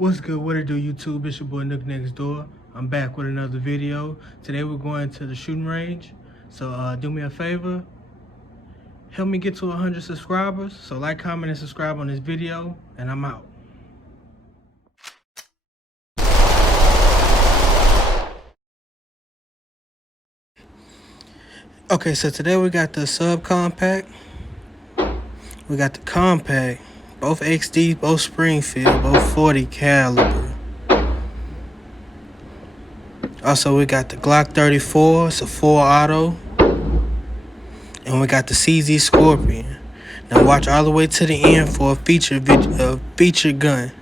What's good? What it do, YouTube? It's your boy nooknxtdoor. I'm back with another video. Today we're going to the shooting range. So do me a favor, help me get to 100 subscribers. So like, comment, and subscribe on this video, and I'm out. Okay, so today we got the subcompact. We got the compact, both XD, both Springfield, both 40 caliber. Also, we got the Glock 34, it's a 4-auto. And we got the CZ Scorpion. Now watch all the way to the end for a feature gun.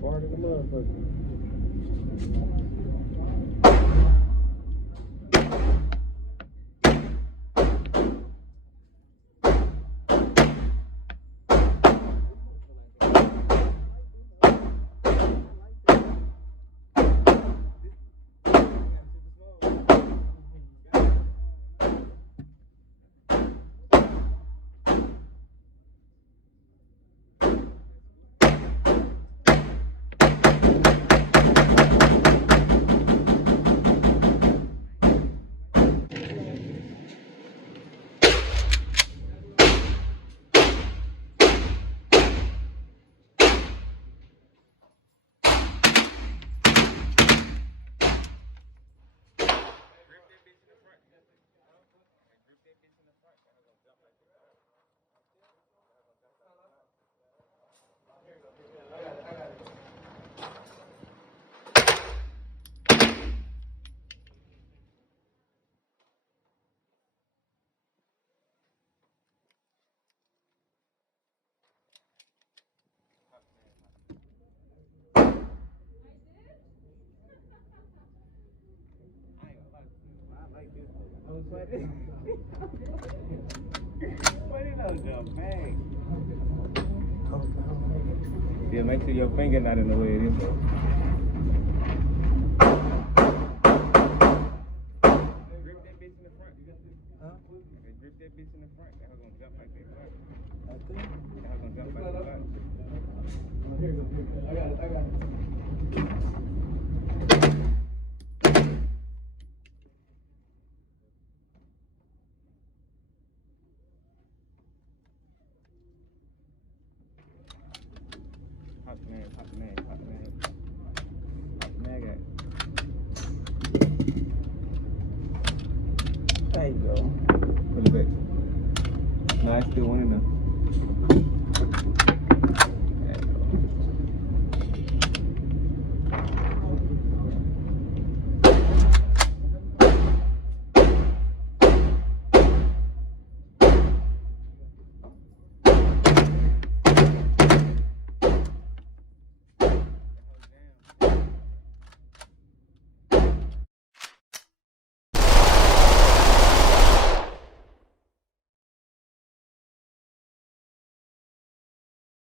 Far to the motherfucker. Yeah, make sure your finger not in the way it is. Grip that bitch in the front. Huh? Grip that bitch in the front. That was gonna jump like that. I think. That was gonna jump like that. Here you go. I got it. Hot mag. There you go. Put it back. No, I still want it now.